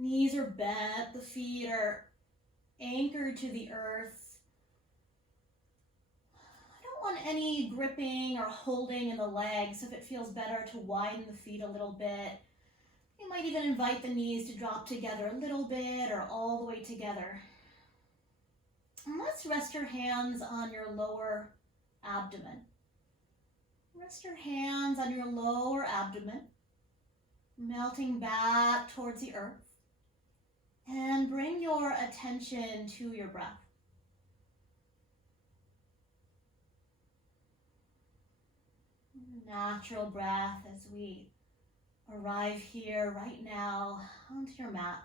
Knees are bent, the feet are anchored to the earth. I don't want any gripping or holding in the legs. If it feels better to widen the feet a little bit, you might even invite the knees to drop together a little bit or all the way together. And let's rest your hands on your lower abdomen. Rest your hands on your lower abdomen, melting back towards the earth. And bring your attention to your breath. Natural breath as we arrive here right now onto your mat.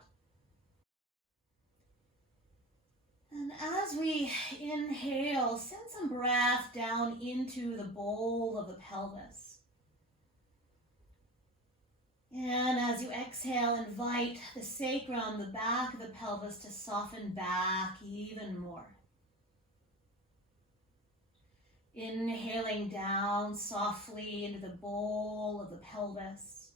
And as we inhale, send some breath down into the bowl of the pelvis. And as you exhale, invite the sacrum, the back of the pelvis, to soften back even more. Inhaling down softly into the bowl of the pelvis.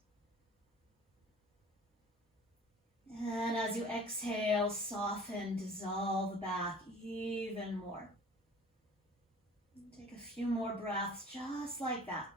And as you exhale, soften, dissolve back even more. Take a few more breaths just like that.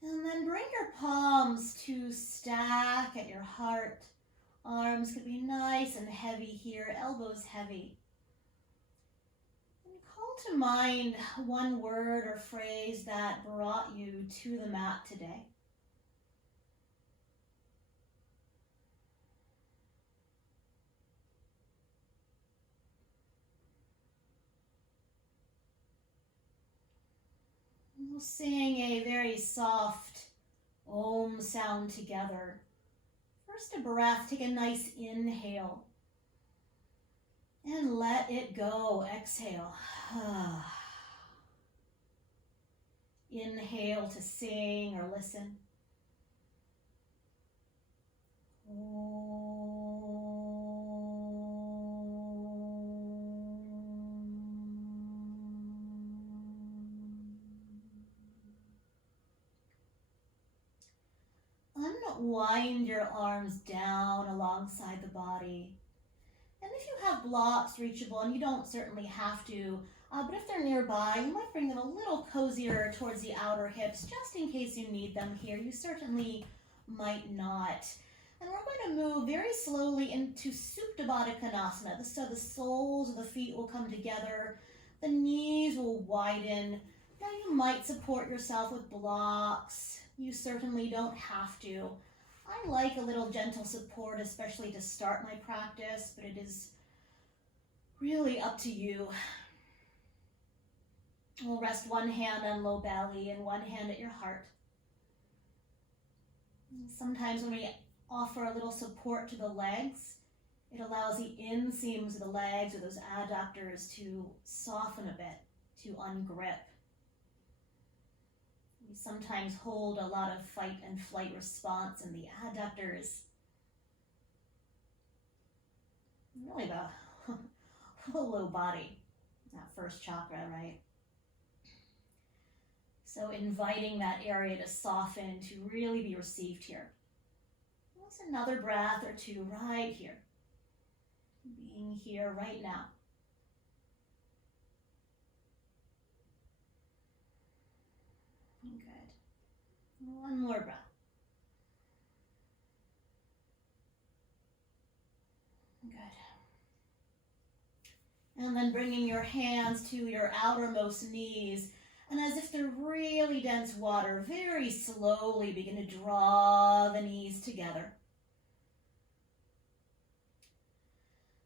And then bring your palms to stack at your heart. Arms could be nice and heavy here, elbows heavy. And call to mind one word or phrase that brought you to the mat today. We'll sing a very soft Om sound together. First a breath, take a nice inhale. And let it go, exhale. Inhale to sing or listen. Unwind your arms down alongside the body. And if you have blocks reachable, and you don't certainly have to, but if they're nearby, you might bring them a little cozier towards the outer hips, just in case you need them here. You certainly might not. And we're going to move very slowly into Supta Baddha Konasana. So the soles of the feet will come together, the knees will widen. Now you might support yourself with blocks. You certainly don't have to. I like a little gentle support, especially to start my practice, but it is really up to you. We'll rest one hand on low belly and one hand at your heart. Sometimes when we offer a little support to the legs, it allows the inseams of the legs or those adductors to soften a bit, to ungrip. We sometimes hold a lot of fight and flight response in the adductors. Really the whole low body, that first chakra, right? So inviting that area to soften, to really be received here. Just another breath or two right here. Being here right now. Good. One more breath. Good. And then bringing your hands to your outermost knees. And as if they're really dense water, very slowly begin to draw the knees together.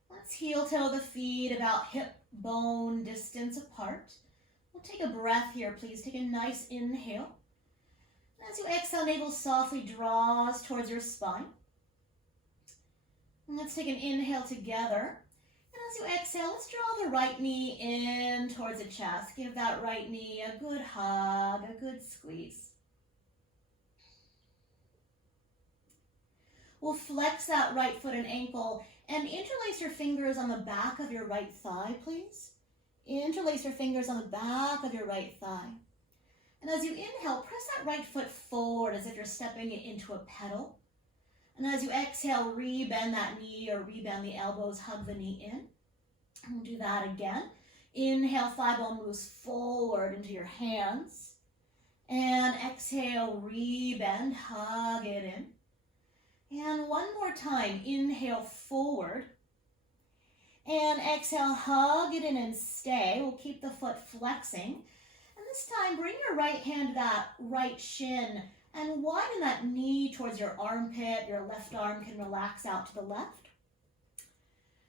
Let's heel toe the feet about hip bone distance apart. We'll take a breath here, please. Take a nice inhale. As you exhale, navel softly draws towards your spine. And let's take an inhale together. And as you exhale, let's draw the right knee in towards the chest. Give that right knee a good hug, a good squeeze. We'll flex that right foot and ankle and interlace your fingers on the back of your right thigh, please. Interlace your fingers on the back of your right thigh. And as you inhale, press that right foot forward as if you're stepping it into a pedal. And as you exhale, rebend that knee or rebend the elbows, hug the knee in. And we'll do that again. Inhale, thigh bone moves forward into your hands. And exhale, rebend, hug it in. And one more time, inhale forward. And exhale, hug it in and stay. We'll keep the foot flexing. And this time, bring your right hand to that right shin and widen that knee towards your armpit. Your left arm can relax out to the left.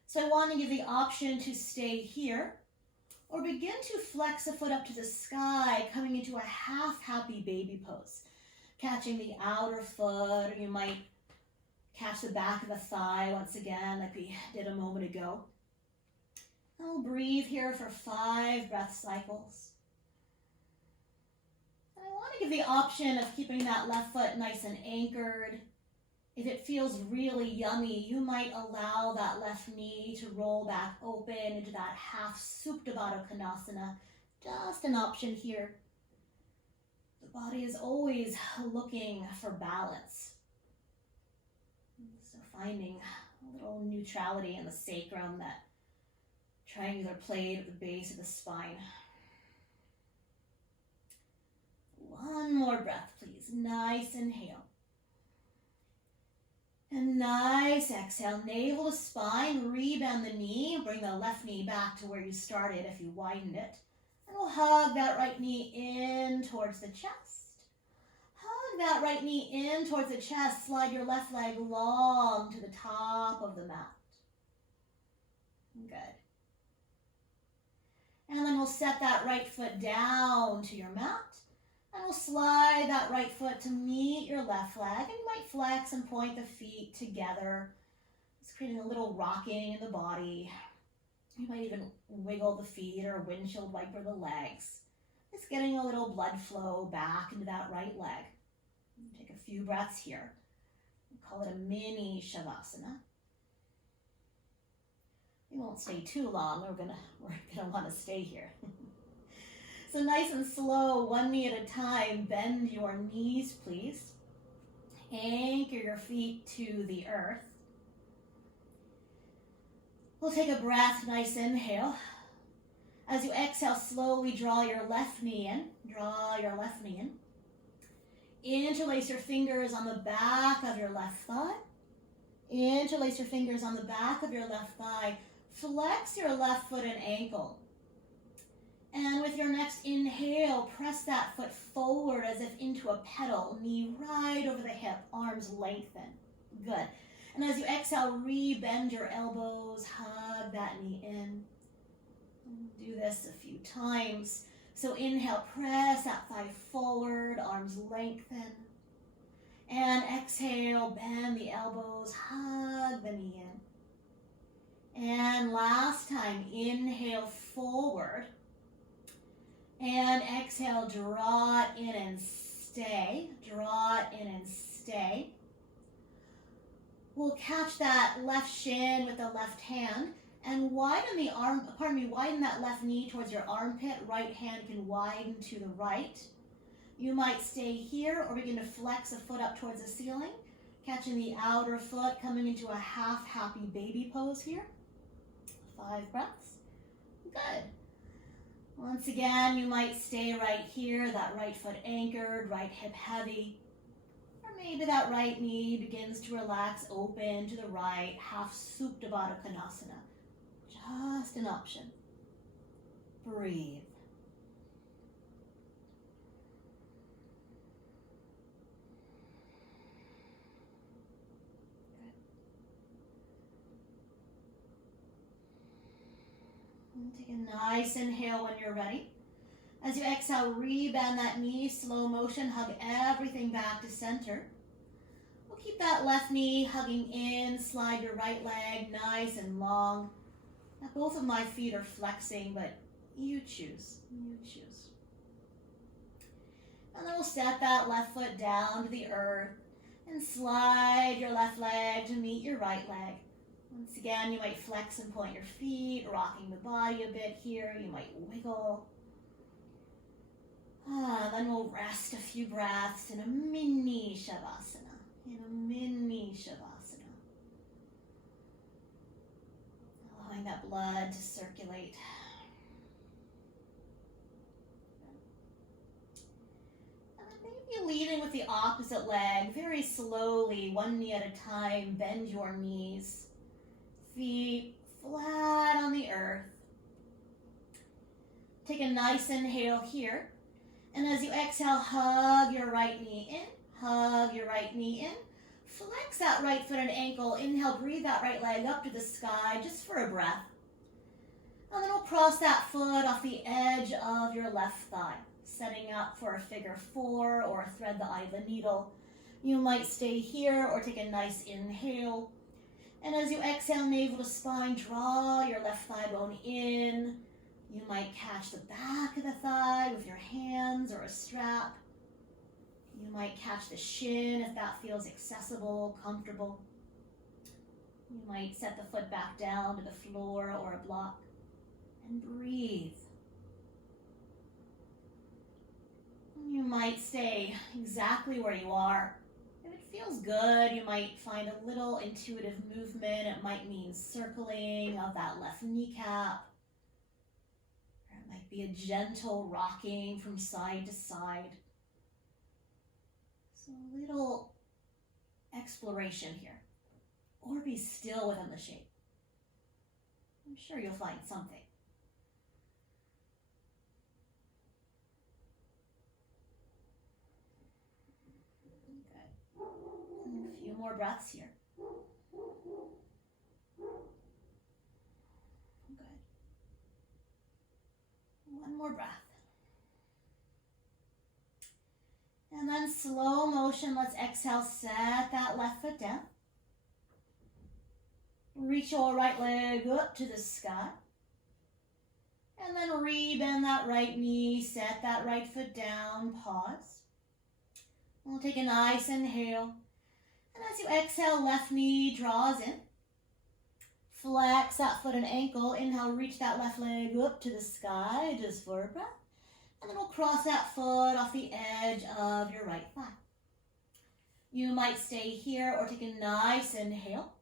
So I want to give the option to stay here or begin to flex the foot up to the sky, coming into a half happy baby pose. Catching the outer foot, or you might catch the back of the thigh once again like we did a moment ago. And we'll breathe here for 5 breath cycles. And I want to give the option of keeping that left foot nice and anchored. If it feels really yummy, you might allow that left knee to roll back open into that half Supta Baddha Konasana. Just an option here. The body is always looking for balance. So finding a little neutrality in the sacrum, that triangular plate at the base of the spine. One more breath, please. Nice inhale. And nice exhale. Navel to spine. Rebend the knee. Bring the left knee back to where you started if you widened it. And we'll hug that right knee in towards the chest. Hug that right knee in towards the chest. Slide your left leg long to the top of the mat. Good. And then we'll set that right foot down to your mat. And we'll slide that right foot to meet your left leg. And you might flex and point the feet together. It's creating a little rocking in the body. You might even wiggle the feet or windshield wiper the legs. It's getting a little blood flow back into that right leg. Take a few breaths here. We call it a mini Shavasana. We won't stay too long. We're gonna want to stay here. So nice and slow, one knee at a time, bend your knees, please. Anchor your feet to the earth. We'll take a breath, nice inhale. As you exhale, slowly draw your left knee in. Draw your left knee in. Interlace your fingers on the back of your left thigh. Interlace your fingers on the back of your left thigh. Flex your left foot and ankle. And with your next inhale, press that foot forward as if into a pedal. Knee right over the hip, arms lengthen. Good. And as you exhale, rebend your elbows, hug that knee in. Do this a few times. So inhale, press that thigh forward, arms lengthen. And exhale, bend the elbows, hug the knee in. And last time, inhale forward. And exhale, draw it in and stay. Draw it in and stay. We'll catch that left shin with the left hand and widen the arm, widen that left knee towards your armpit. Right hand can widen to the right. You might stay here or begin to flex a foot up towards the ceiling, catching the outer foot, coming into a half happy baby pose here. 5 breaths. Good. Once again, you might stay right here, that right foot anchored, right hip heavy. Or maybe that right knee begins to relax open to the right, half Supta Baddha Konasana. Just an option. Breathe. Take a nice inhale when you're ready. As you exhale, rebend that knee, slow motion, hug everything back to center. We'll keep that left knee hugging in, slide your right leg nice and long. Now both of my feet are flexing, but you choose. You choose. And then we'll set that left foot down to the earth. And slide your left leg to meet your right leg. Once again, you might flex and point your feet, rocking the body a bit here. You might wiggle. Then we'll rest a few breaths in a mini shavasana. Allowing that blood to circulate. And then maybe leading with the opposite leg, very slowly, one knee at a time, bend your knees. Feet flat on the earth. Take a nice inhale here. And as you exhale, hug your right knee in. Hug your right knee in. Flex that right foot and ankle. Inhale, breathe that right leg up to the sky just for a breath. And then we'll cross that foot off the edge of your left thigh, setting up for a figure four or thread the eye of the needle. You might stay here or take a nice inhale. And as you exhale, navel to spine, draw your left thigh bone in. You might catch the back of the thigh with your hands or a strap. You might catch the shin if that feels accessible, comfortable. You might set the foot back down to the floor or a block and breathe. You might stay exactly where you are. If it feels good, you might find a little intuitive movement. It might mean circling of that left kneecap. Or it might be a gentle rocking from side to side. So a little exploration here. Or be still within the shape. I'm sure you'll find something. Good. And a few more breaths here. Good. One more breath. And then slow motion, let's exhale, set that left foot down. Reach your right leg up to the sky. And then rebend that right knee, set that right foot down, pause. We'll take a nice inhale. And as you exhale, left knee draws in. Flex that foot and ankle. Inhale, reach that left leg up to the sky, just for a breath. And then we'll cross that foot off the edge of your right thigh. You might stay here or take a nice inhale.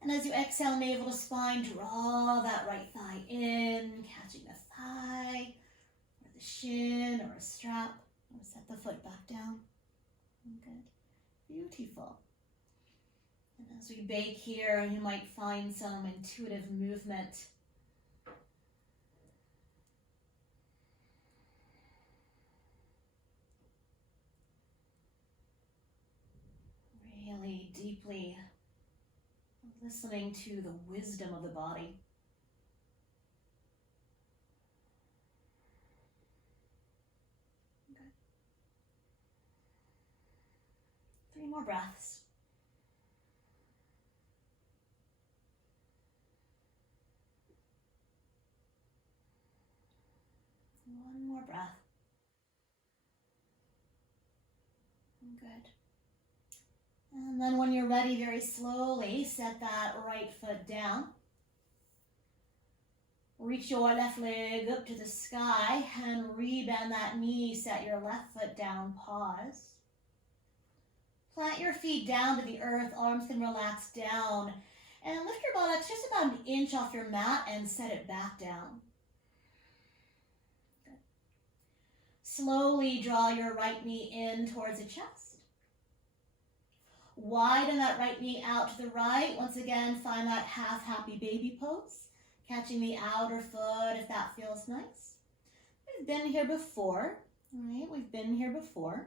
And as you exhale, navel to spine, draw that right thigh in, catching the thigh, or the shin, or a strap. We'll set the foot back down. Good. Beautiful. And as we bake here, you might find some intuitive movement. Really deeply listening to the wisdom of the body. Okay. 3 more breaths. One more breath. Good. And then when you're ready, very slowly, set that right foot down. Reach your left leg up to the sky and rebend that knee, set your left foot down, pause. Plant your feet down to the earth, arms can relax down. And lift your buttocks just about an inch off your mat and set it back down. Good. Slowly draw your right knee in towards the chest. Widen that right knee out to the right. Once again, find that half happy baby pose. Catching the outer foot if that feels nice. We've been here before, right? We've been here before.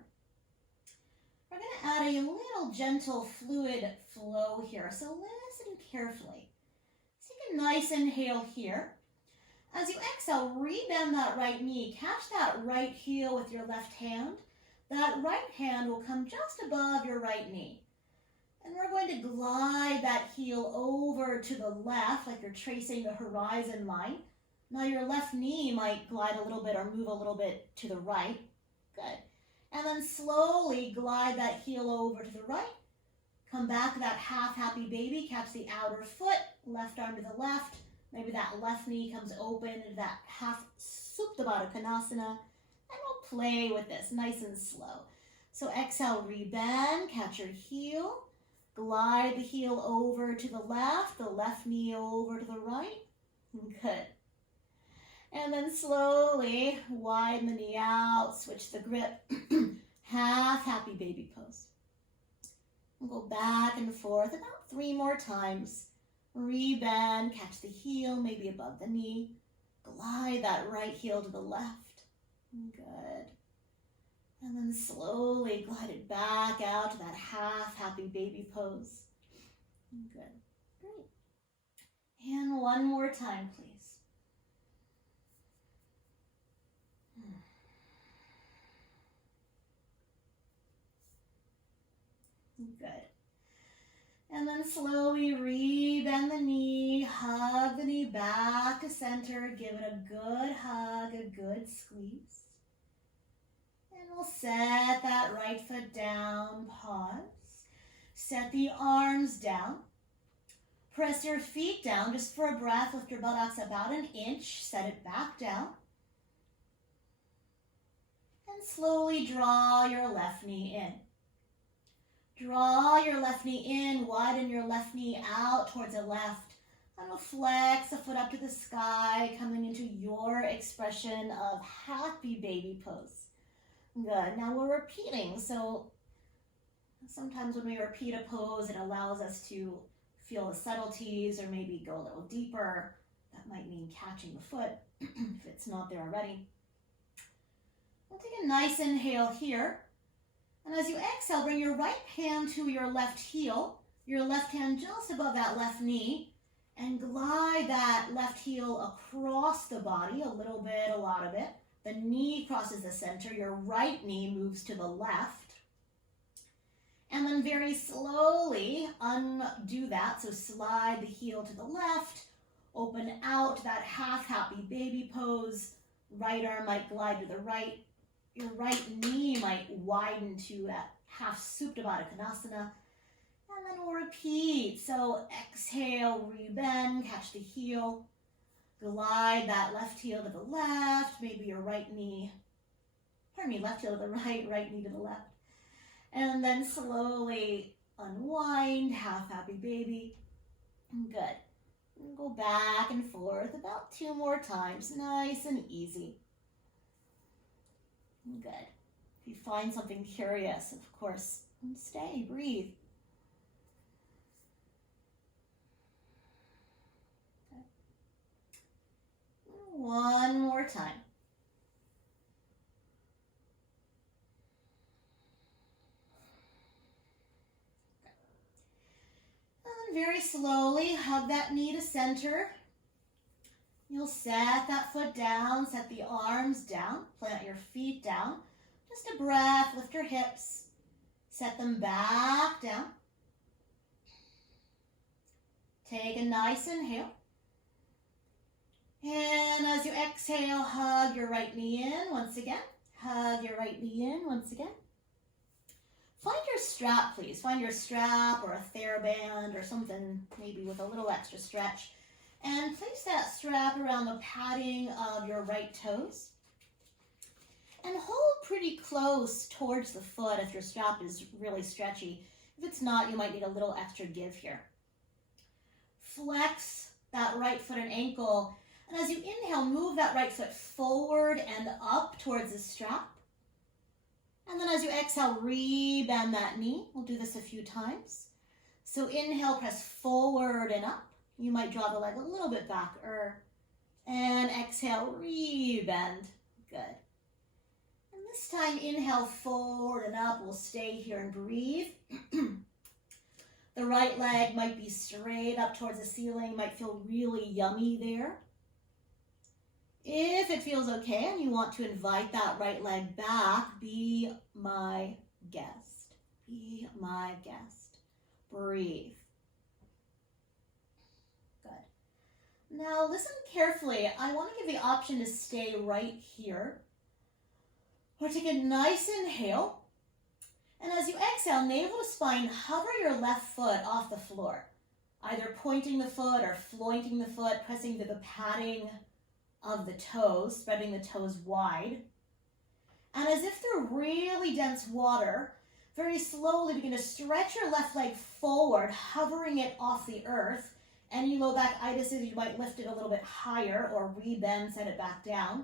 We're going to add a little gentle fluid flow here, so listen carefully. Take a nice inhale here. As you exhale, rebend that right knee. Catch that right heel with your left hand. That right hand will come just above your right knee. And we're going to glide that heel over to the left, like you're tracing the horizon line. Now your left knee might glide a little bit or move a little bit to the right. Good. And then slowly glide that heel over to the right Come back to that half happy baby. Catch the outer foot, left arm to the left. Maybe that left knee comes open into that half Supta Baddha Konasana. And we'll play with this nice and slow. So exhale, rebend, catch your heel. Glide the heel over to the left knee over to the right. Good. And then slowly widen the knee out, switch the grip. Half happy baby pose. We'll go back and forth about 3 more times. Rebend, catch the heel, maybe above the knee. Glide that right heel to the left. Good. And then slowly glide it back out to that half happy baby pose. Good. Great. And one more time, please. Good. And then slowly rebend the knee, hug the knee back to center, give it a good hug, a good squeeze. And we'll set that right foot down, pause. Set the arms down. Press your feet down just for a breath. Lift your buttocks about an inch, set it back down. And slowly draw your left knee in. Draw your left knee in, widen your left knee out towards the left. And we'll flex the foot up to the sky, coming into your expression of happy baby pose. Good. Now we're repeating. So sometimes when we repeat a pose, it allows us to feel the subtleties or maybe go a little deeper. That might mean catching the foot if it's not there already. We'll take a nice inhale here. And as you exhale, bring your right hand to your left heel, your left hand just above that left knee, and glide that left heel across the body, a little bit, a lot of it. The knee crosses the center, your right knee moves to the left. And then very slowly undo that, so slide the heel to the left, open out that half happy baby pose. Right arm might glide to the right. Your right knee might widen to that half Supta Baddha Konasana. And then we'll repeat. So exhale, rebend, catch the heel. Glide that left heel to the left. Maybe your left heel to the right knee to the left. And then slowly unwind, half happy baby. Good. And go back and forth about 2 more times. Nice and easy. Good. If you find something curious, of course, stay, breathe. Okay. One more time. And then very slowly hug that knee to center. You'll set that foot down, set the arms down, plant your feet down. Just a breath, lift your hips, set them back down. Take a nice inhale. And as you exhale, hug your right knee in once again. Hug your right knee in once again. Find your strap, please. Find your strap or a theraband or something maybe with a little extra stretch. And place that strap around the padding of your right toes. And hold pretty close towards the foot if your strap is really stretchy. If it's not, you might need a little extra give here. Flex that right foot and ankle. And as you inhale, move that right foot forward and up towards the strap. And then as you exhale, rebend that knee. We'll do this a few times. So inhale, press forward and up. You might draw the leg a little bit back. And exhale, rebend. Good. And this time, inhale forward and up. We'll stay here and breathe. The right leg might be straight up towards the ceiling. Might feel really yummy there. If it feels okay and you want to invite that right leg back, be my guest. Be my guest. Breathe. Good. Now listen carefully. I want to give the option to stay right here. Or take a nice inhale. And as you exhale, navel to spine, hover your left foot off the floor, either pointing the foot or flointing the foot, pressing to the padding of the toes, spreading the toes wide. And as if they're really dense water, very slowly begin to stretch your left leg forward, hovering it off the earth. Any low back itises, you might lift it a little bit higher or rebend, set it back down.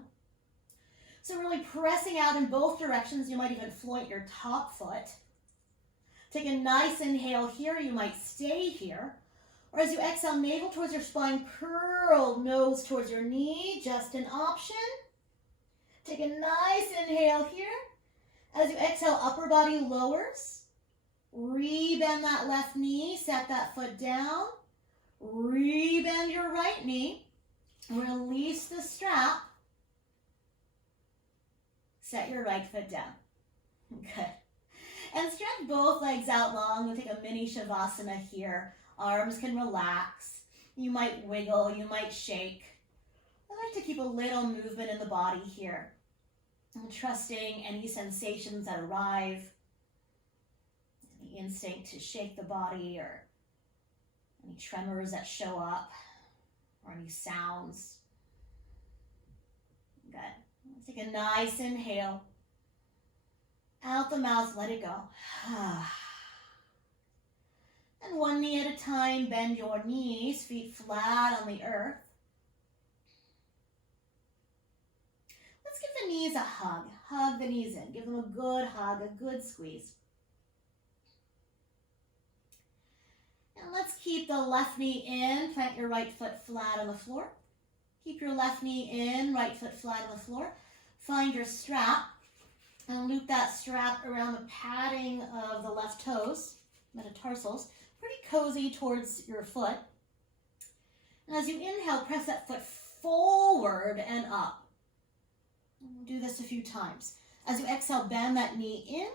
So really pressing out in both directions. You might even floint your top foot. Take a nice inhale here. You might stay here. Or as you exhale, navel towards your spine, curl nose towards your knee, just an option. Take a nice inhale here. As you exhale, upper body lowers. Rebend that left knee, set that foot down. Rebend your right knee. Release the strap. Set your right foot down. Good. And stretch both legs out long. We'll take a mini shavasana here. Arms can relax. You might wiggle, you might shake. I like to keep a little movement in the body here. I'm trusting any sensations that arrive, any instinct to shake the body, or any tremors that show up, or any sounds. Good. Take a nice inhale. Out the mouth, let it go. And one knee at a time, bend your knees, feet flat on the earth. Let's give the knees a hug. Hug the knees in. Give them a good hug, a good squeeze. And let's keep the left knee in. Plant your right foot flat on the floor. Keep your left knee in, right foot flat on the floor. Find your strap and loop that strap around the padding of the left toes, metatarsals. Pretty cozy towards your foot. And as you inhale, press that foot forward and up. Do this a few times. As you exhale, bend that knee in.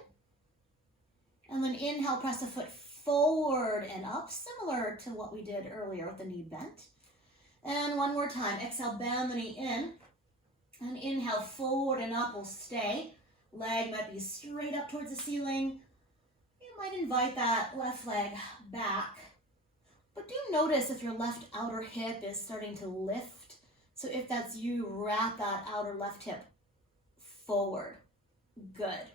And then inhale, press the foot forward and up, similar to what we did earlier with the knee bent. And one more time. Exhale, bend the knee in. And inhale, forward and up will stay. Leg might be straight up towards the ceiling. You might invite that left leg back. But do notice if your left outer hip is starting to lift. So if that's you, wrap that outer left hip forward. Good.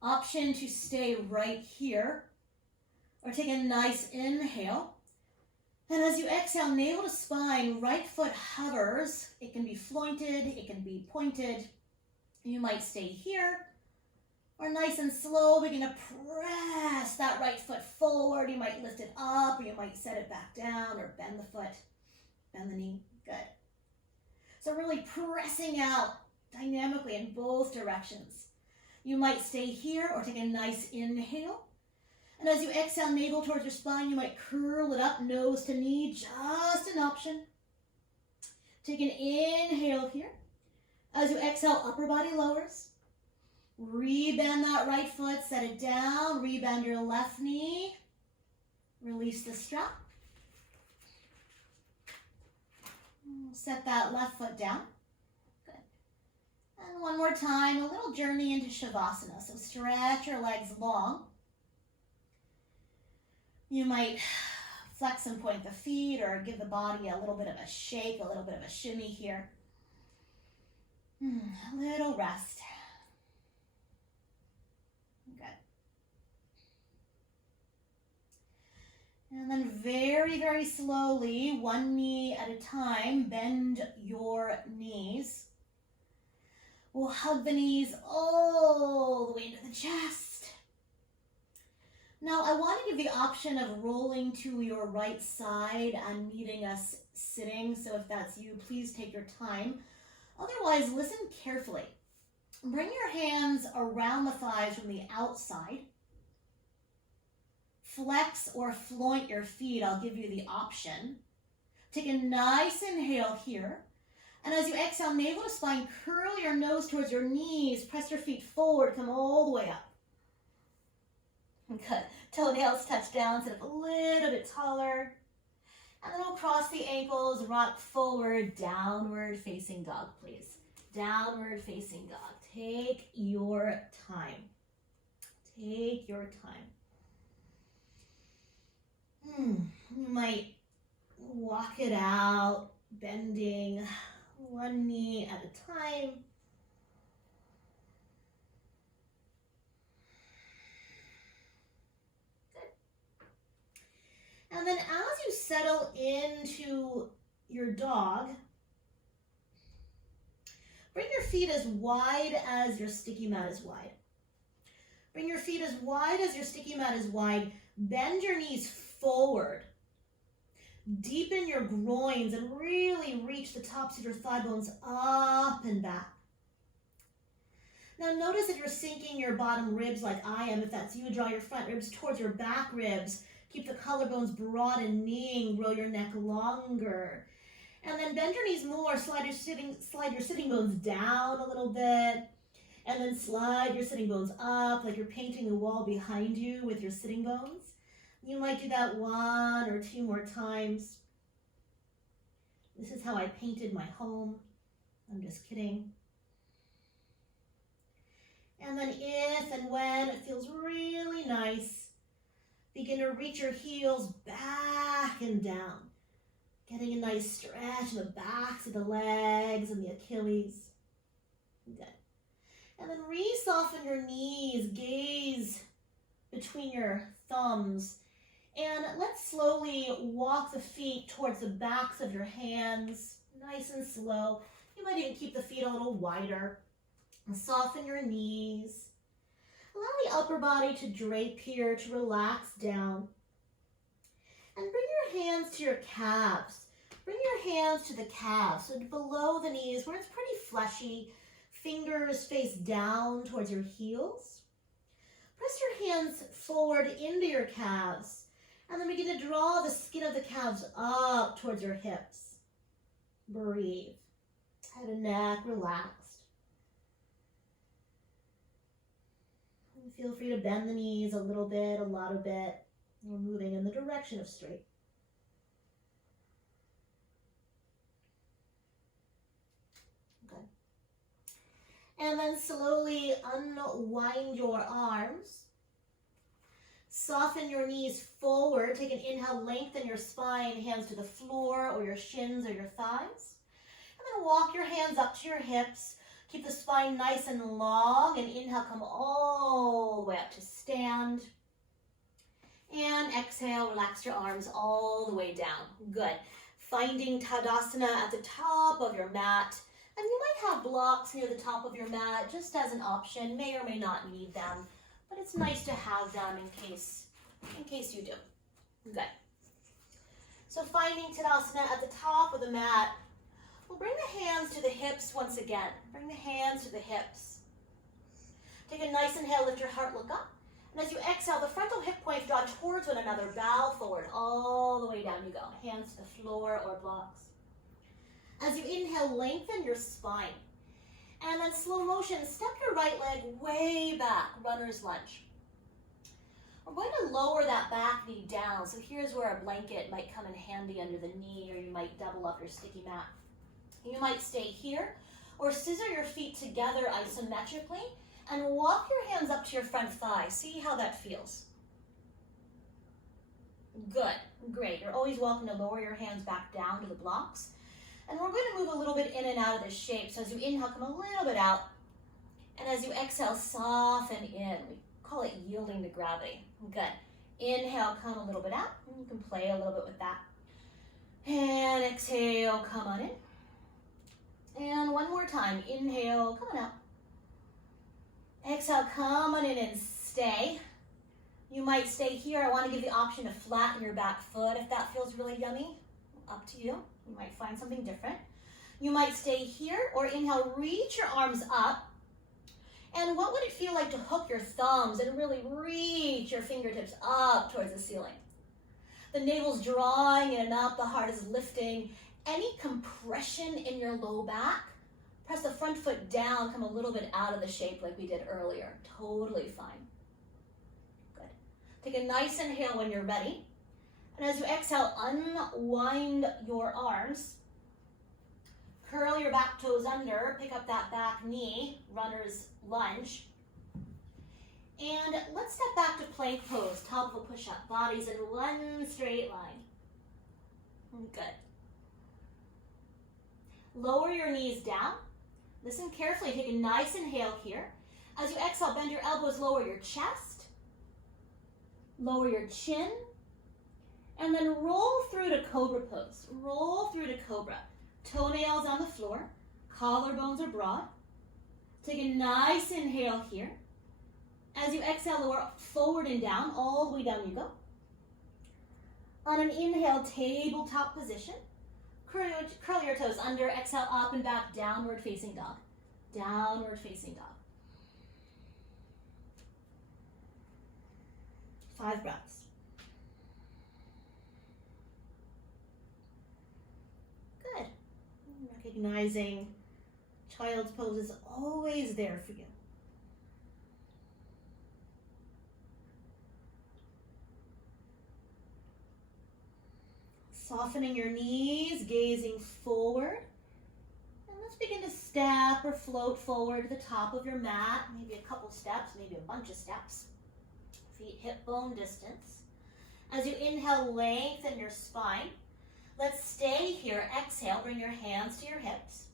Option to stay right here. Or take a nice inhale. And as you exhale, navel to spine, right foot hovers. It can be flointed, it can be pointed. You might stay here. Or nice and slow, begin to press that right foot forward. You might lift it up, or you might set it back down, or bend the foot, bend the knee. Good. So really pressing out dynamically in both directions. You might stay here or take a nice inhale. And as you exhale, navel towards your spine, you might curl it up, nose to knee, just an option. Take an inhale here. As you exhale, upper body lowers. Rebend that right foot, set it down. Rebend your left knee. Release the strap. Set that left foot down. Good. And one more time, a little journey into Shavasana. So stretch your legs long. You might flex and point the feet or give the body a little bit of a shake, a little bit of a shimmy here. A little rest. Good. And then very, very slowly, one knee at a time, bend your knees. We'll hug the knees all the way into the chest. Now, I want to give the option of rolling to your right side and meeting us sitting. So if that's you, please take your time. Otherwise, listen carefully. Bring your hands around the thighs from the outside. Flex or floint your feet. I'll give you the option. Take a nice inhale here. And as you exhale, navel to spine, curl your nose towards your knees. Press your feet forward. Come all the way up. Good. Toenails touch down, sit up a little bit taller. And then we'll cross the ankles, rock forward, downward facing dog, please. Downward facing dog. Take your time. Take your time. You might walk it out, bending one knee at a time. Good. And then as you settle into your dog, bring your feet as wide as your sticky mat is wide. Bring your feet as wide as your sticky mat is wide. Bend your knees forward. Deepen your groins and really reach the tops of your thigh bones up and back. Now notice that you're sinking your bottom ribs like I am. If that's you, draw your front ribs towards your back ribs. Keep the collarbones broad and kneeing. Grow your neck longer. And then bend your knees more. Slide your sitting bones down a little bit. And then slide your sitting bones up like you're painting the wall behind you with your sitting bones. You might do that 1 or 2 more times. This is how I painted my home. I'm just kidding. And then if and when it feels really nice, begin to reach your heels back and down. Getting a nice stretch in the backs of the legs and the Achilles. Good. And then re-soften your knees, gaze between your thumbs. And let's slowly walk the feet towards the backs of your hands, nice and slow. You might even keep the feet a little wider. And soften your knees. Allow the upper body to drape here, to relax down. And bring your hands to your calves. Bring your hands to the calves, so below the knees where it's pretty fleshy. Fingers face down towards your heels. Press your hands forward into your calves. And then begin to draw the skin of the calves up towards your hips. Breathe. Head and neck relaxed. And feel free to bend the knees a little bit, a lot of bit. We're moving in the direction of straight. Good. And then slowly unwind your arms. Soften your knees forward. Take an inhale, lengthen your spine, hands to the floor or your shins or your thighs. And then walk your hands up to your hips. Keep the spine nice and long. And inhale, come all the way up to stand. And exhale, relax your arms all the way down. Good. Finding Tadasana at the top of your mat. And you might have blocks near the top of your mat just as an option. May or may not need them. But it's nice to have them in case you do. Good. So finding Tadasana at the top of the mat, we'll bring the hands to the hips once again. Bring the hands to the hips. Take a nice inhale, lift your heart, look up. And as you exhale, the frontal hip points draw towards one another, bow forward, all the way down you go. Hands to the floor or blocks. As you inhale, lengthen your spine. And then slow motion, step your right leg way back, runner's lunge. We're going to lower that back knee down. So here's where a blanket might come in handy under the knee, or you might double up your sticky mat. You might stay here, or scissor your feet together isometrically, and walk your hands up to your front thigh. See how that feels. Good, great. You're always welcome to lower your hands back down to the blocks. And we're going to move a little bit in and out of this shape. So as you inhale, come a little bit out. And as you exhale, soften in. We call it yielding to gravity. Good. Inhale, come a little bit out. You can play a little bit with that. And exhale, come on in. And one more time. Inhale, come on out. Exhale, come on in and stay. You might stay here. I want to give the option to flatten your back foot if that feels really yummy. Up to you. You might find something different. You might stay here or inhale, reach your arms up. And what would it feel like to hook your thumbs and really reach your fingertips up towards the ceiling? The navel's drawing in and up, the heart is lifting. Any compression in your low back, press the front foot down, come a little bit out of the shape like we did earlier. Totally fine. Good. Take a nice inhale when you're ready. And as you exhale, unwind your arms. Curl your back toes under, pick up that back knee, runner's lunge. And let's step back to plank pose, top of a push-up. Bodies in one straight line. Good. Lower your knees down. Listen carefully. Take a nice inhale here. As you exhale, bend your elbows, lower your chest. Lower your chin. And then roll through to cobra pose. Roll through to cobra. Toenails on the floor. Collarbones are broad. Take a nice inhale here. As you exhale, lower forward and down. All the way down you go. On an inhale, tabletop position. Curl your toes under. Exhale, up and back, downward facing dog. Downward facing dog. 5 breaths. Good. Recognizing child's pose is always there for you. Softening your knees, gazing forward. And let's begin to step or float forward to the top of your mat. Maybe a couple steps, maybe a bunch of steps. Feet hip bone distance. As you inhale, lengthen your spine. Let's stay here. Exhale, bring your hands to your hips.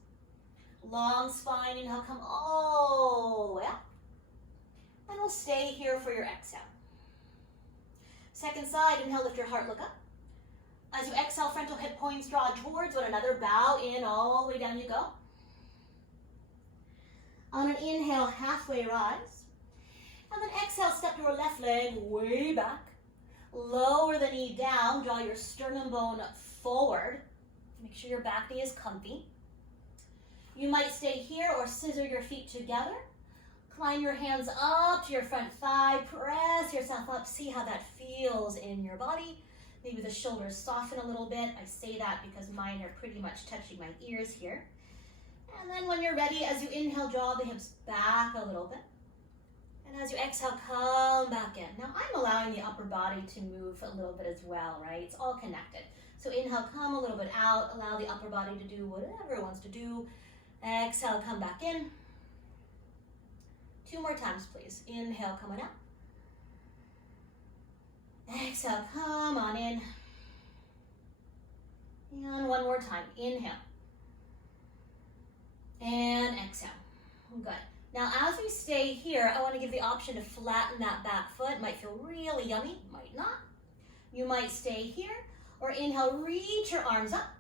Long spine, inhale, come all the way up. And we'll stay here for your exhale. Second side, inhale, lift your heart, look up. As you exhale, frontal hip points draw towards one another. Bow in, all the way down you go. On an inhale, halfway rise. And then exhale, step your left leg way back. Lower the knee down, draw your sternum bone forward. Make sure your back knee is comfy. You might stay here or scissor your feet together. Climb your hands up to your front thigh. Press yourself up. See how that feels in your body. Maybe the shoulders soften a little bit. I say that because mine are pretty much touching my ears here. And then when you're ready, as you inhale, draw the hips back a little bit. And as you exhale, come back in. Now I'm allowing the upper body to move a little bit as well, right? It's all connected. So inhale, come a little bit out. Allow the upper body to do whatever it wants to do. Exhale, come back in. 2 more times, please. Inhale, coming up. Exhale, come on in. And 1 more time. Inhale. And exhale. Good. Now, as we stay here, I want to give the option to flatten that back foot. Might feel really yummy, might not. You might stay here, or inhale, reach your arms up.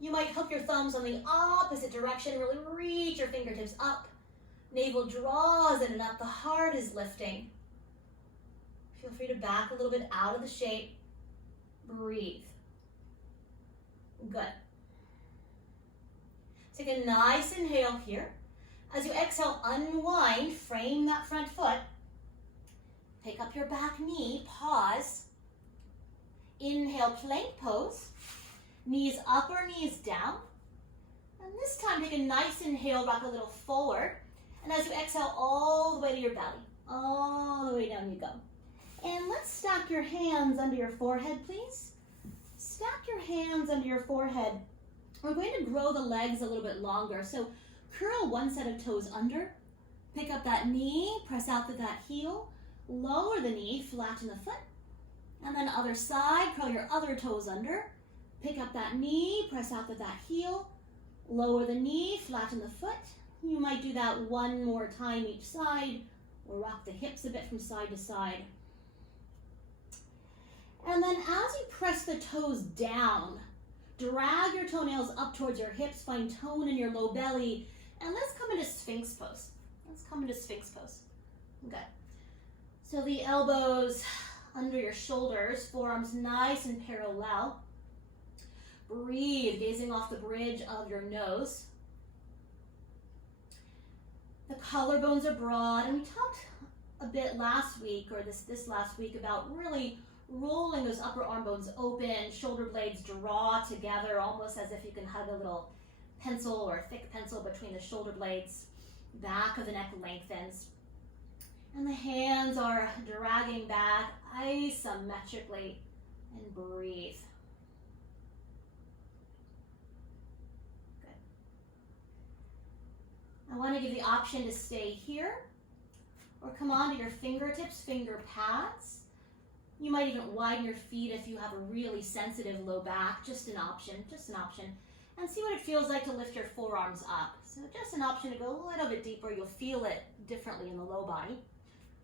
You might hook your thumbs on the opposite direction, really reach your fingertips up. Navel draws in and up, the heart is lifting. Feel free to back a little bit out of the shape. Breathe. Good. Take a nice inhale here. As you exhale, unwind, frame that front foot. Pick up your back knee, pause. Inhale, plank pose. Knees up or knees down. And this time, take a nice inhale, rock a little forward. And as you exhale, all the way to your belly. All the way down you go. And let's stack your hands under your forehead, please. Stack your hands under your forehead. We're going to grow the legs a little bit longer. So curl one set of toes under. Pick up that knee, press out to that heel. Lower the knee, flatten the foot. And then other side, curl your other toes under. Pick up that knee, press out to that heel. Lower the knee, flatten the foot. You might do that 1 more time each side, or rock the hips a bit from side to side. And then as you press the toes down, drag your toenails up towards your hips, find tone in your low belly, and let's come into Sphinx pose. Let's come into Sphinx pose. Good. So the elbows under your shoulders, forearms nice and parallel. Breathe, gazing off the bridge of your nose. The collarbones are broad, and we talked a bit last week, or this last week, about really rolling those upper arm bones open, shoulder blades draw together, almost as if you can hug a little pencil or a thick pencil between the shoulder blades. Back of the neck lengthens. And the hands are dragging back isometrically, and breathe. Good. I want to give the option to stay here, or come onto your fingertips, finger pads. You might even widen your feet if you have a really sensitive low back, just an option, and see what it feels like to lift your forearms up. So just an option to go a little bit deeper. You'll feel it differently in the low body.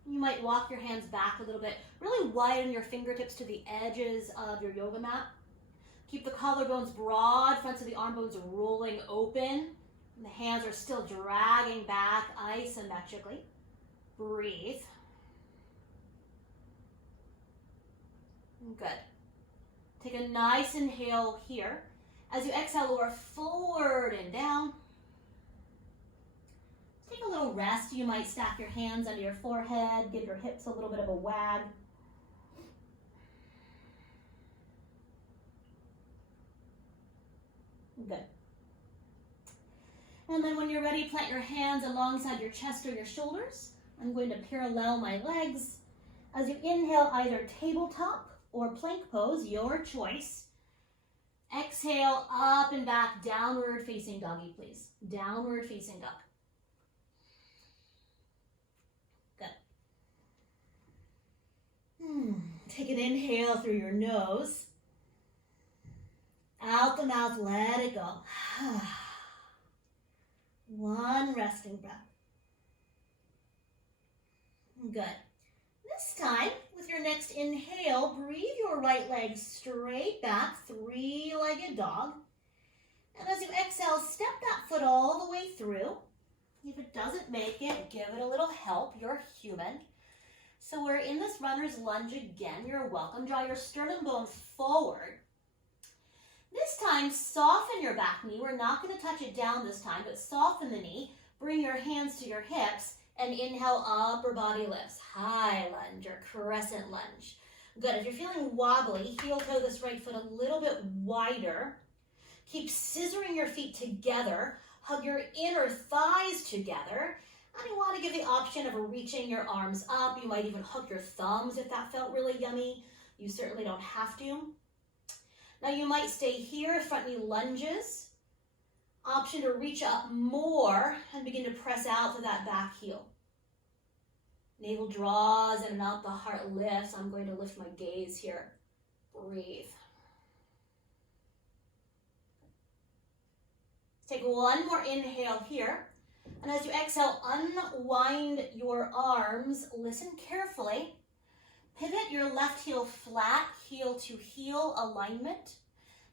You might walk your hands back a little bit. Really widen your fingertips to the edges of your yoga mat. Keep the collarbones broad, fronts of the arm bones rolling open. And the hands are still dragging back isometrically. Breathe. Good. Take a nice inhale here. As you exhale, lower forward and down. Take a little rest. You might stack your hands under your forehead, give your hips a little bit of a wag. Good. And then when you're ready, plant your hands alongside your chest or your shoulders. I'm going to parallel my legs. As you inhale, either tabletop or plank pose, your choice. Exhale, up and back, downward facing doggy, please. Downward facing dog. Good. Take an inhale through your nose. Out the mouth, let it go. One resting breath. Good. This time, with your next inhale, breathe your right leg straight back, three-legged dog. And as you exhale, step that foot all the way through. If it doesn't make it, give it a little help. You're human. So we're in this runner's lunge again. You're welcome. Draw your sternum bones forward. This time, soften your back knee. We're not going to touch it down this time, but soften the knee. Bring your hands to your hips and inhale, upper body lifts. High lunge or crescent lunge. Good. If you're feeling wobbly, heel toe this right foot a little bit wider. Keep scissoring your feet together. Hug your inner thighs together. And you want to give the option of reaching your arms up. You might even hook your thumbs if that felt really yummy. You certainly don't have to. Now you might stay here, front knee lunges. Option to reach up more and begin to press out to that back heel. Navel draws in and out, the heart lifts. I'm going to lift my gaze here. Breathe. Take one more inhale here. And as you exhale, unwind your arms. Listen carefully. Pivot your left heel flat, heel to heel alignment.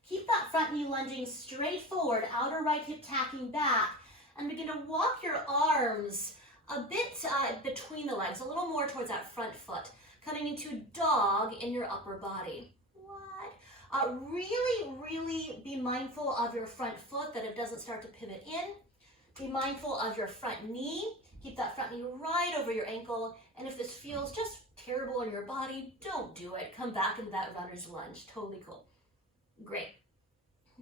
Keep that front knee lunging straight forward, outer right hip tacking back, and begin to walk your arms a bit between the legs, a little more towards that front foot, coming into dog in your upper body. What? Really be mindful of your front foot, that it doesn't start to pivot in. Be mindful of your front knee. Keep that front knee right over your ankle. And if this feels just terrible in your body, don't do it. Come back into that runner's lunge. Totally cool. Great.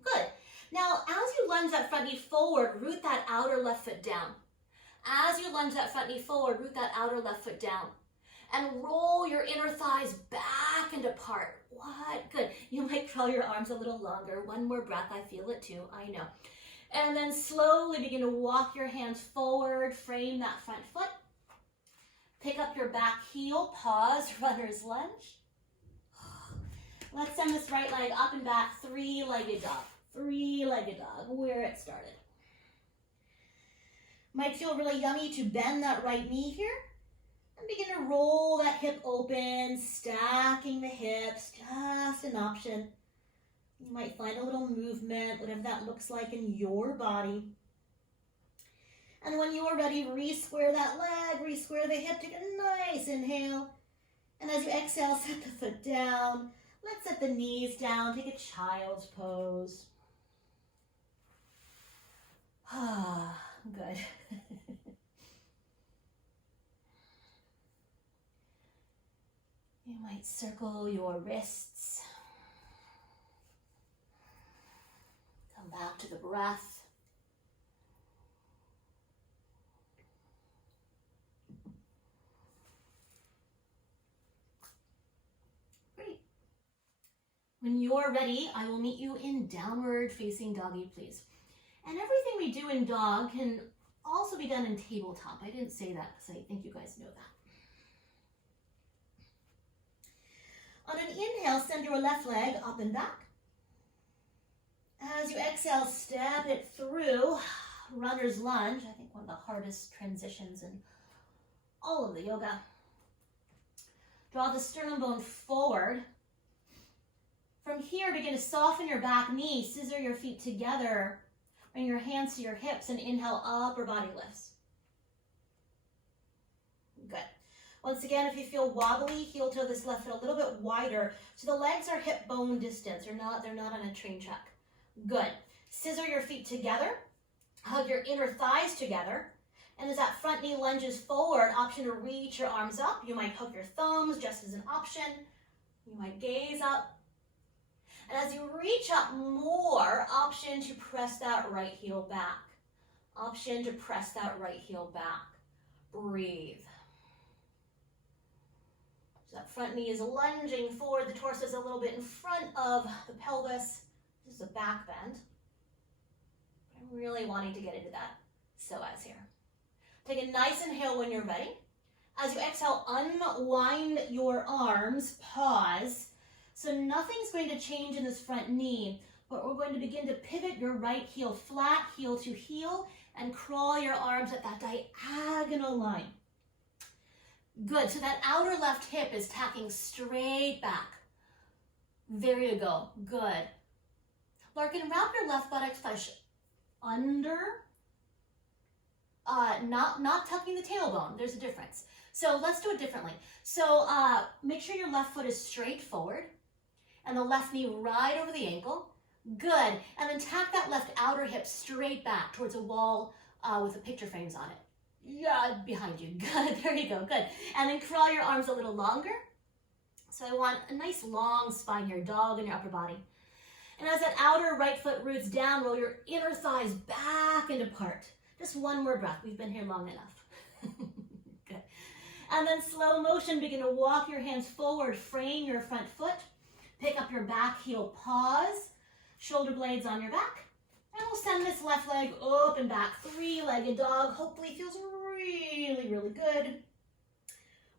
Good. Now, as you lunge that front knee forward, root that outer left foot down. As you lunge that front knee forward, root that outer left foot down. And roll your inner thighs back and apart. What? Good. You might curl your arms a little longer. One more breath. I feel it too. I know. And then slowly begin to walk your hands forward. Frame that front foot. Pick up your back heel. Pause. Runner's lunge. Let's send this right leg up and back. Three-legged dog. Three-legged dog. Where it started. Might feel really yummy to bend that right knee here. And begin to roll that hip open, stacking the hips, just an option. You might find a little movement, whatever that looks like in your body. And when you are ready, re-square that leg, re-square the hip, take a nice inhale. And as you exhale, set the foot down. Let's set the knees down, take a child's pose. Ah, good. You might circle your wrists. Come back to the breath. Great. When you're ready, I will meet you in downward facing doggy, please. And everything we do in dog can also be done in tabletop. I didn't say that because I think you guys know that. On an inhale, send your left leg up and back. As you exhale, step it through. Runner's lunge, I think one of the hardest transitions in all of the yoga. Draw the sternum bone forward. From here, begin to soften your back knee, scissor your feet together, bring your hands to your hips, and inhale, upper body lifts. Good. Once again, if you feel wobbly, heel toe this left foot a little bit wider, so the legs are hip bone distance. They're not on a train track. Good. Scissor your feet together, hug your inner thighs together, and as that front knee lunges forward, option to reach your arms up. You might hook your thumbs just as an option. You might gaze up. And as you reach up more, option to press that right heel back. Option to press that right heel back. Breathe. So that front knee is lunging forward. The torso is a little bit in front of the pelvis. This is a back bend. I'm really wanting to get into that psoas here. Take a nice inhale when you're ready. As you exhale, unwind your arms, pause. So nothing's going to change in this front knee, but we're going to begin to pivot your right heel flat, heel to heel, and crawl your arms at that diagonal line. Good, so that outer left hip is tacking straight back. There you go, good. Larkin, wrap your left buttock flesh under, not tucking the tailbone, there's a difference. So let's do it differently. So make sure your left foot is straight forward and the left knee right over the ankle. Good, and then tack that left outer hip straight back towards a wall with the picture frames on it. Yeah, behind you, good, there you go, good. And then crawl your arms a little longer. So I want a nice long spine here, dog in your upper body. And as that outer right foot roots down, roll your inner thighs back and apart. Just one more breath. We've been here long enough. Good. And then slow motion, begin to walk your hands forward, frame your front foot, pick up your back heel, pause, shoulder blades on your back, and we'll send this left leg up and back, three-legged dog. Hopefully feels really, really good.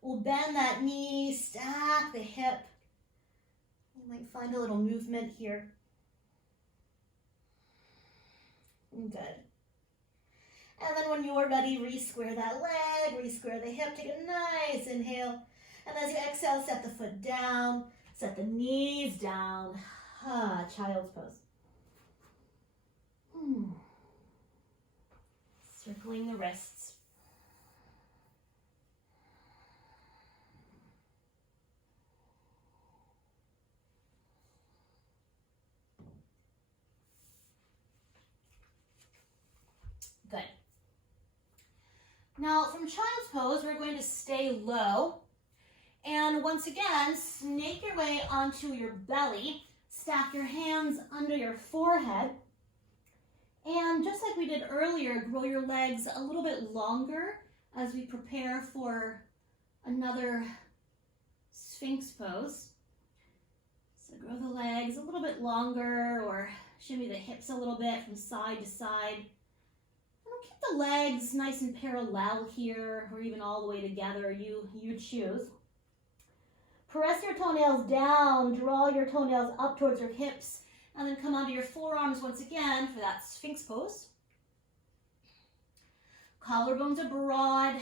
We'll bend that knee, stack the hip. You might find a little movement here. Good. And then when you're ready, re-square that leg, re-square the hip, take a nice inhale. And as you exhale, set the foot down, set the knees down. Child's pose. Circling the wrists. Good. Now from child's pose, we're going to stay low. And once again, snake your way onto your belly. Stack your hands under your forehead. And just like we did earlier, grow your legs a little bit longer as we prepare for another Sphinx pose. So grow the legs a little bit longer, or shimmy the hips a little bit from side to side. And keep the legs nice and parallel here, or even all the way together, you choose. Press your toenails down, draw your toenails up towards your hips, and then come onto your forearms once again for that Sphinx pose. Collarbones are broad,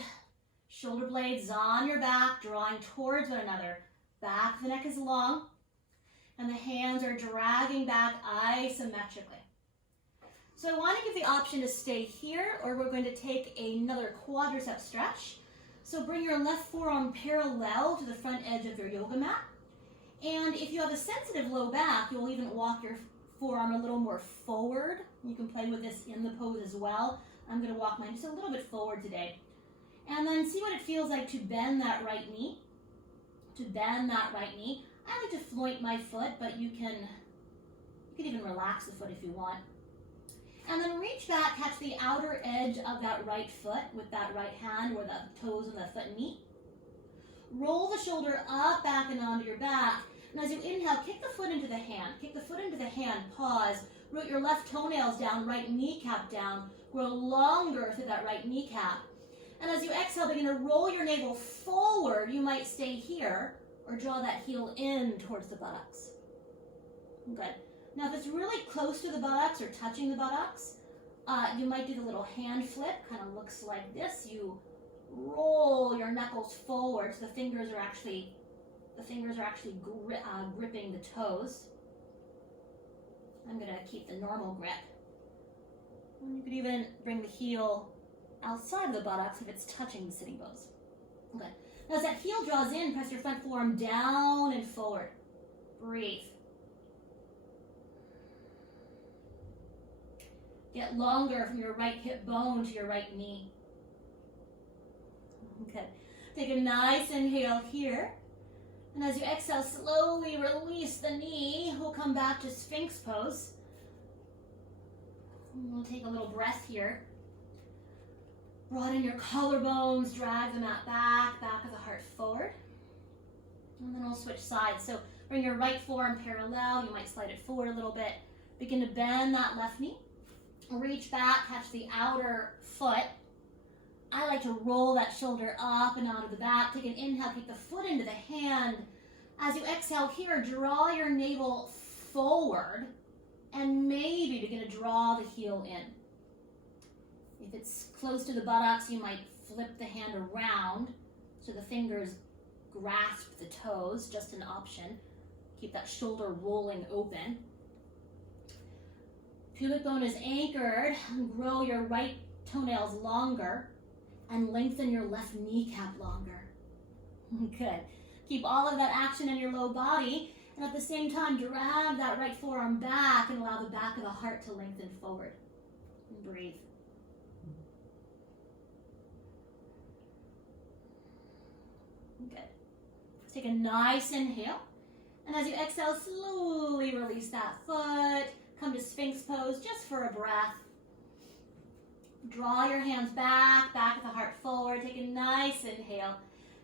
shoulder blades on your back, drawing towards one another. Back of the neck is long, and the hands are dragging back isometrically. So I want to give the option to stay here, or we're going to take another quadricep stretch. So bring your left forearm parallel to the front edge of your yoga mat. And if you have a sensitive low back, you'll even walk your forearm a little more forward. You can play with this in the pose as well. I'm going to walk mine just a little bit forward today. And then see what it feels like to bend that right knee. I like to floint my foot, but you can even relax the foot if you want. And then reach back, catch the outer edge of that right foot with that right hand where the toes of the foot meet. Roll the shoulder up, back, and onto your back. And as you inhale, kick the foot into the hand. Kick the foot into the hand, pause. Root your left toenails down, right kneecap down. Grow longer through that right kneecap. And as you exhale, begin to roll your navel forward. You might stay here or draw that heel in towards the buttocks. Good. Now, if it's really close to the buttocks or touching the buttocks, you might do the little hand flip. Kind of looks like this. You roll your knuckles forward so the fingers are actually gripping the toes. I'm going to keep the normal grip. And you could even bring the heel outside of the buttocks if it's touching the sitting bones. Good. Now as that heel draws in, press your front forearm down and forward. Breathe. Get longer from your right hip bone to your right knee. Good. Take a nice inhale here. And as you exhale, slowly release the knee. We'll come back to Sphinx pose. And we'll take a little breath here. Broaden your collarbones, drag the mat back of the heart forward. And then we'll switch sides. So bring your right forearm parallel. You might slide it forward a little bit. Begin to bend that left knee. Reach back, catch the outer foot. I like to roll that shoulder up and out of the back. Take an inhale, kick the foot into the hand. As you exhale here, draw your navel forward and maybe begin to draw the heel in. If it's close to the buttocks, you might flip the hand around so the fingers grasp the toes, just an option. Keep that shoulder rolling open. Pubic bone is anchored. Grow your right toenails longer and lengthen your left kneecap longer. Good. Keep all of that action in your low body, and at the same time, drag that right forearm back and allow the back of the heart to lengthen forward. And breathe. Good. Let's take a nice inhale, and as you exhale, slowly release that foot. Come to Sphinx pose just for a breath. Draw your hands back of the heart forward. Take a nice inhale.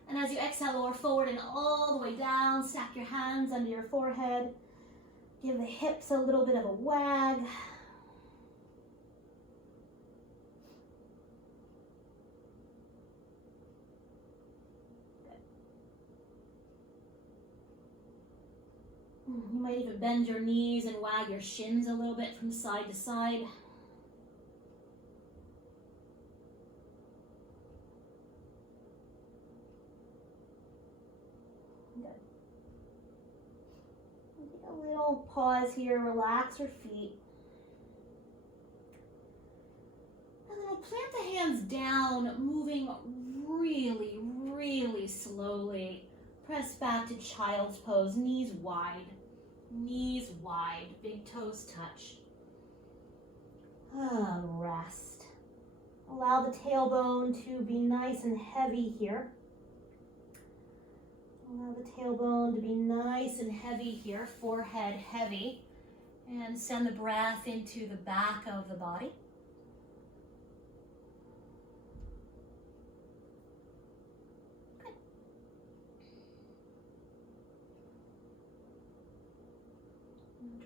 And as you exhale, lower forward and all the way down. Stack your hands under your forehead. Give the hips a little bit of a wag. You might even bend your knees and wag your shins a little bit from side to side. Good. Take a little pause here, relax your feet. And then we'll plant the hands down, moving really, really slowly. Press back to child's pose, knees wide. Knees wide, big toes touch. Rest. Allow the tailbone to be nice and heavy here. Allow the tailbone to be nice and heavy here, forehead heavy. And send the breath into the back of the body.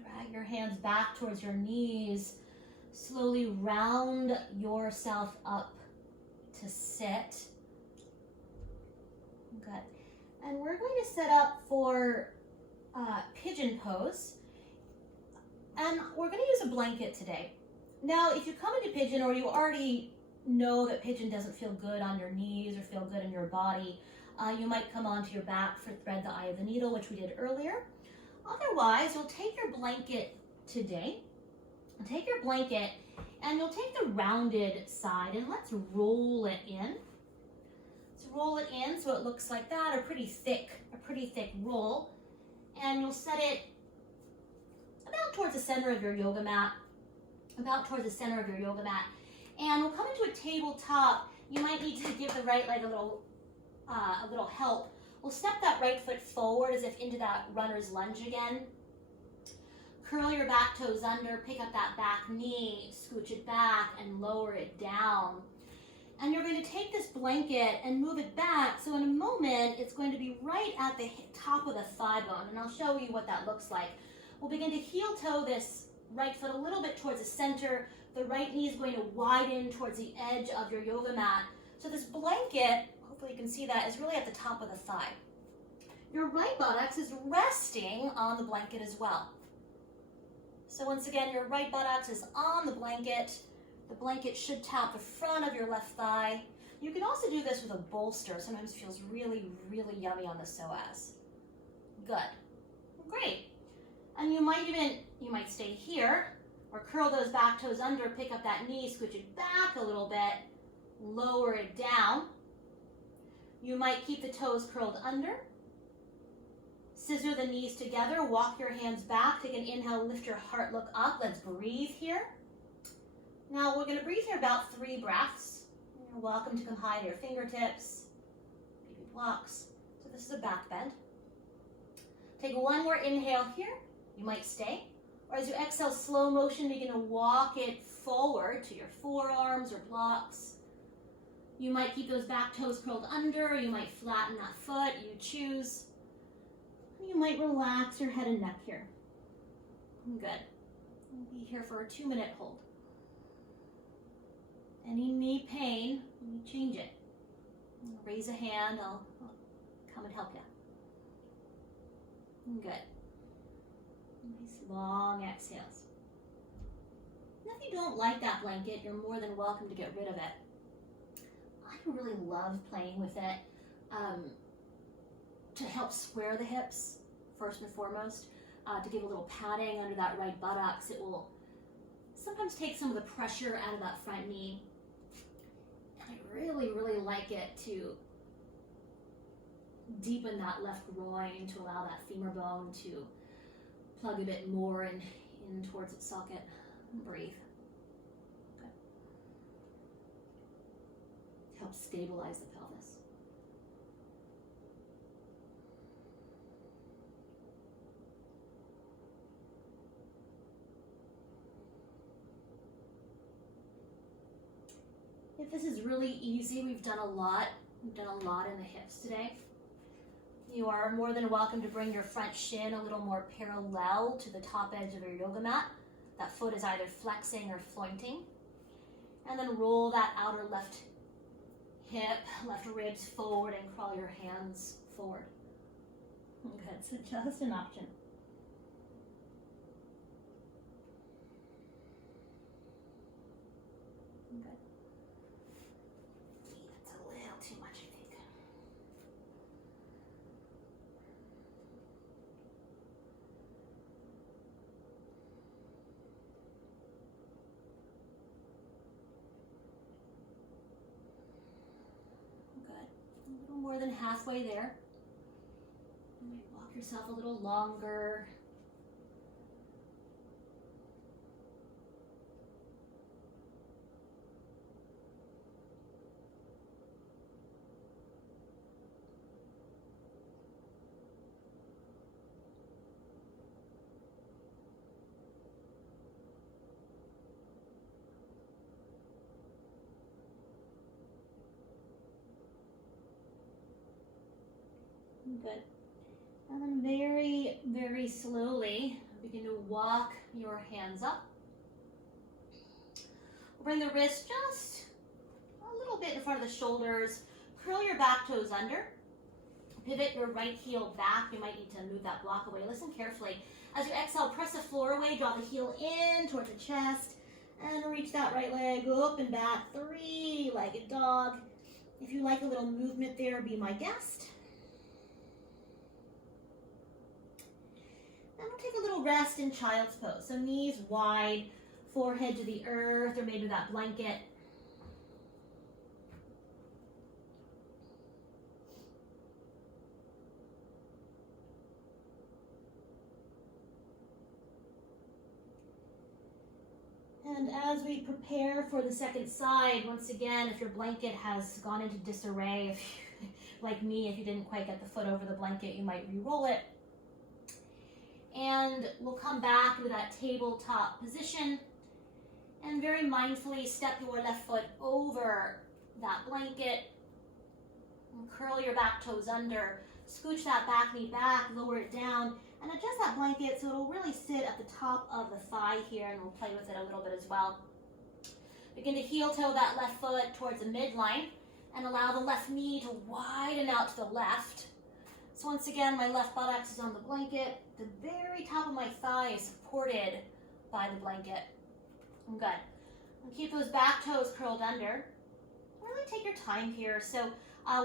Drag your hands back towards your knees. Slowly round yourself up to sit. Good. And we're going to set up for pigeon pose. And we're going to use a blanket today. Now, if you come into pigeon or you already know that pigeon doesn't feel good on your knees or feel good in your body, you might come onto your back for thread the eye of the needle, which we did earlier. Otherwise, you'll take your blanket today. Take your blanket and you'll take the rounded side and let's roll it in. Let's roll it in so it looks like that, a pretty thick roll. And you'll set it about towards the center of your yoga mat. And we'll come into a tabletop. You might need to give the right leg a little help. We'll step that right foot forward as if into that runner's lunge again. Curl your back toes under, pick up that back knee, scooch it back and lower it down. And you're going to take this blanket and move it back. So in a moment, it's going to be right at the top of the thigh bone. And I'll show you what that looks like. We'll begin to heel toe this right foot a little bit towards the center. The right knee is going to widen towards the edge of your yoga mat. So this blanket, hopefully you can see that, is really at the top of the thigh. Your right buttocks is resting on the blanket as well. So once again, your right buttocks is on the blanket. The blanket should tap the front of your left thigh. You can also do this with a bolster. Sometimes it feels really, really yummy on the psoas. Good. Great. And you might stay here or curl those back toes under, pick up that knee, scooch it back a little bit, lower it down. You might keep the toes curled under. Scissor the knees together, walk your hands back, take an inhale, lift your heart, look up. Let's breathe here. Now we're going to breathe here about 3 breaths. You're welcome to come high to your fingertips, maybe blocks. So this is a back bend. Take one more inhale here. You might stay. Or as you exhale, slow motion, begin to walk it forward to your forearms or blocks. You might keep those back toes curled under. You might flatten that foot. You choose. You might relax your head and neck here. Good. We'll be here for a 2-minute hold. Any knee pain, you change it. Raise a hand, I'll come and help you. Good. Nice long exhales. And if you don't like that blanket, you're more than welcome to get rid of it. I really love playing with it to help square the hips, first and foremost, to give a little padding under that right buttocks. It will sometimes take some of the pressure out of that front knee. And I really, really like it to deepen that left groin, to allow that femur bone to plug a bit more in towards its socket. Breathe. Okay. Help stabilize the pelvis. If this is really easy, we've done a lot. We've done a lot in the hips today. You are more than welcome to bring your front shin a little more parallel to the top edge of your yoga mat. That foot is either flexing or pointing. And then roll that outer left hip, left ribs forward and crawl your hands forward. Good, so just an option. Good. That's a little too much, I think. Good. A little more than halfway there. You might walk yourself a little longer. Good. And then very, very slowly begin to walk your hands up. Bring the wrist just a little bit in front of the shoulders. Curl your back toes under. Pivot your right heel back. You might need to move that block away. Listen carefully. As you exhale, press the floor away. Draw the heel in towards the chest. And reach that right leg up and back. 3-legged dog. If you like a little movement there, be my guest. And we'll take a little rest in child's pose. So knees wide, forehead to the earth, or maybe that blanket. And as we prepare for the second side, once again, if your blanket has gone into disarray, if you, like me, if you didn't quite get the foot over the blanket, you might re-roll it. And we'll come back to that tabletop position and very mindfully step your left foot over that blanket and curl your back toes under, scooch that back knee back, lower it down, and adjust that blanket so it'll really sit at the top of the thigh here, and we'll play with it a little bit as well. Begin to heel toe that left foot towards the midline and allow the left knee to widen out to the left. So once again, my left buttocks is on the blanket. The very top of my thigh is supported by the blanket. Good. And keep those back toes curled under. Really take your time here. So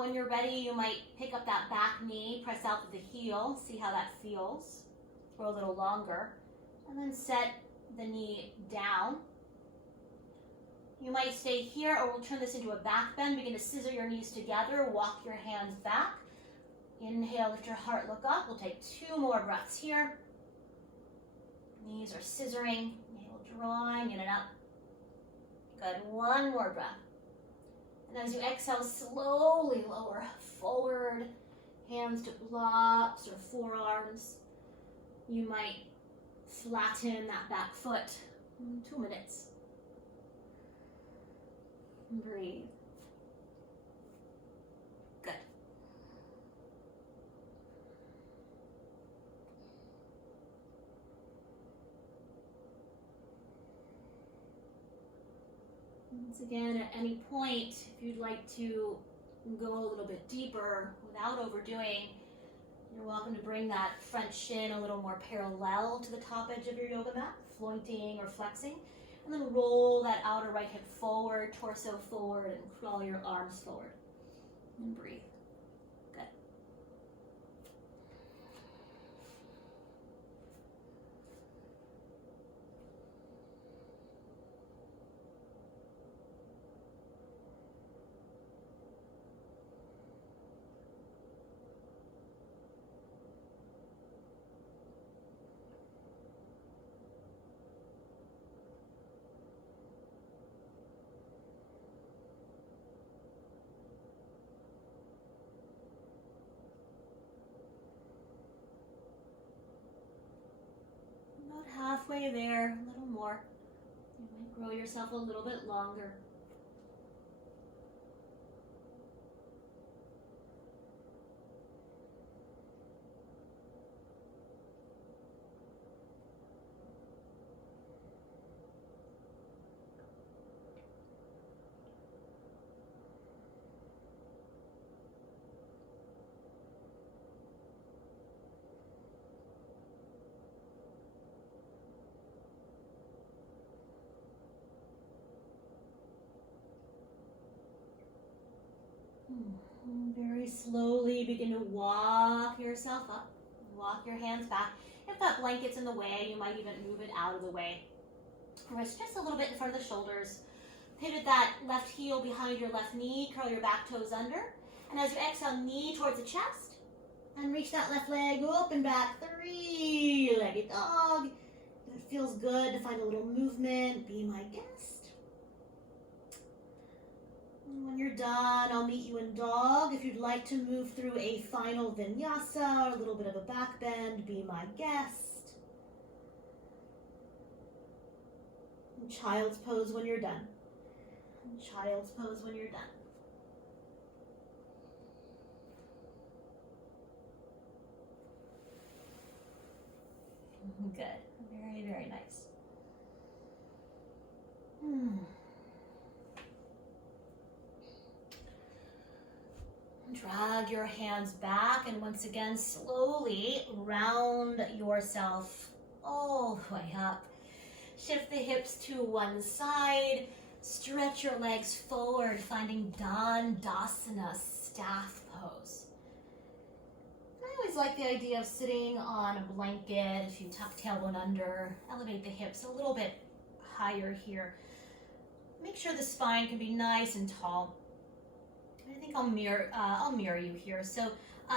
when you're ready, you might pick up that back knee, press out with the heel, see how that feels for a little longer, and then set the knee down. You might stay here, or we'll turn this into a back bend. Begin to scissor your knees together, walk your hands back. Inhale, lift your heart, look up. We'll take 2 more breaths here. Knees are scissoring, navel drawing in and up. Good, 1 more breath. And as you exhale, slowly lower forward, hands to blocks or forearms. You might flatten that back foot. 2 minutes. Breathe. Good. Once again, at any point, if you'd like to go a little bit deeper without overdoing, you're welcome to bring that front shin a little more parallel to the top edge of your yoga mat, floating or flexing, and then roll that outer right hip forward, torso forward, and crawl your arms forward. And breathe. Good. Halfway there, a little more. You might grow yourself a little bit longer. Very slowly begin to walk yourself up. Walk your hands back. If that blanket's in the way, you might even move it out of the way. Rest just a little bit in front of the shoulders. Pivot that left heel behind your left knee. Curl your back toes under. And as you exhale, knee towards the chest. And reach that left leg up and back. 3-legged dog. If it feels good to find a little movement, be my guest. When you're done, I'll meet you in dog. If you'd like to move through a final vinyasa or a little bit of a back bend, be my guest. And child's pose when you're done. And child's pose when you're done. Good. Very, very nice. Drag your hands back and once again slowly round yourself all the way up. Shift the hips to one side. Stretch your legs forward, finding Dandasana, staff pose. I always like the idea of sitting on a blanket. If you tuck tailbone under, elevate the hips a little bit higher here. Make sure the spine can be nice and tall. I think I'll mirror you here. So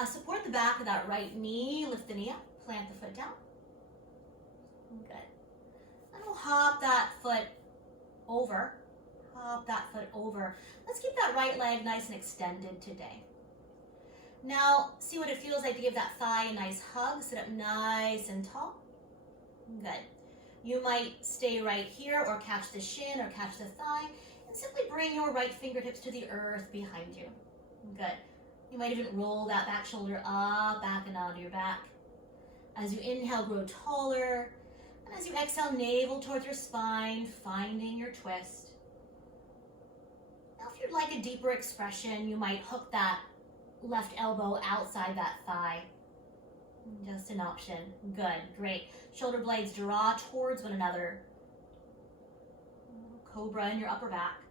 support the back of that right knee, lift the knee up, plant the foot down. Good. And we'll hop that foot over. Hop that foot over. Let's keep that right leg nice and extended today. Now, see what it feels like to give that thigh a nice hug. Sit up nice and tall. Good. You might stay right here or catch the shin or catch the thigh. And simply bring your right fingertips to the earth behind you. Good. You might even roll that back shoulder up, back and onto your back. As you inhale, grow taller. And as you exhale, navel towards your spine, finding your twist. you'd like a deeper expression, you might hook that left elbow outside that thigh. Just an option. Good, great. Shoulder blades draw towards one another. Cobra in your upper back.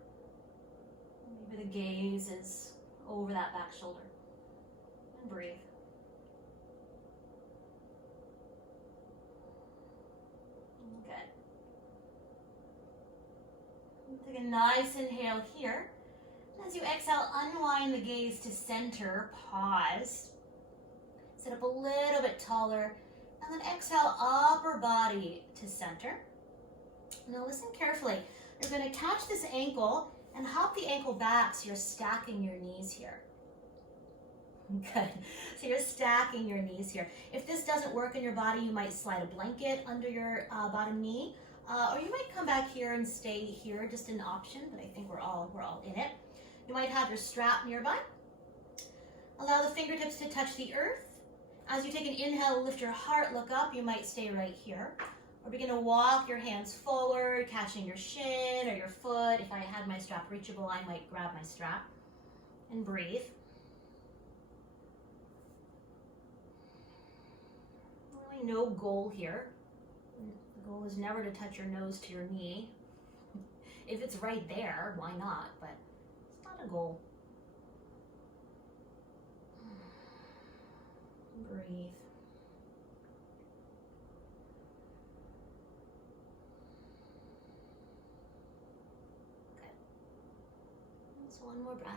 Maybe the gaze is over that back shoulder. And breathe. Good. Take a nice inhale here. As you exhale, unwind the gaze to center. Pause. Sit up a little bit taller. And then exhale, upper body to center. Now listen carefully. You're going to catch this ankle and hop the ankle back so you're stacking your knees here. Good. So you're stacking your knees here. If this doesn't work in your body, you might slide a blanket under your bottom knee. Or you might come back here and stay here, just an option, but I think we're all in it. You might have your strap nearby. Allow the fingertips to touch the earth. As you take an inhale, lift your heart, look up. You might stay right here. Or begin to walk your hands forward, catching your shin or your foot. If I had my strap reachable, I might grab my strap. And breathe. Really no goal here. The goal is never to touch your nose to your knee. If it's right there, why not? But it's not a goal. Breathe. Good. Just one more breath.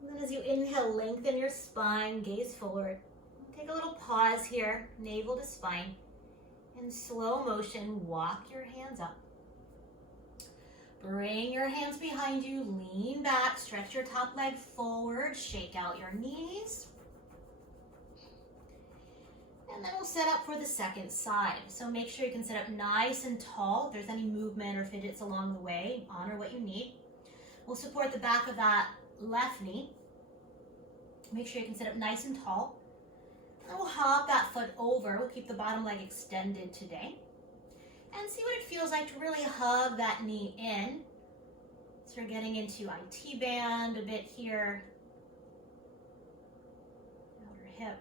And then as you inhale, lengthen your spine, gaze forward. Take a little pause here, navel to spine. In slow motion, walk your hands up. Bring your hands behind you, lean back, stretch your top leg forward, shake out your knees. And then we'll set up for the second side. So make sure you can sit up nice and tall. If there's any movement or fidgets along the way, honor what you need. We'll support the back of that left knee. Make sure you can sit up nice and tall. And we'll hop that foot over. We'll keep the bottom leg extended today. And see what it feels like to really hug that knee in. So we're getting into IT band a bit here. Outer hip.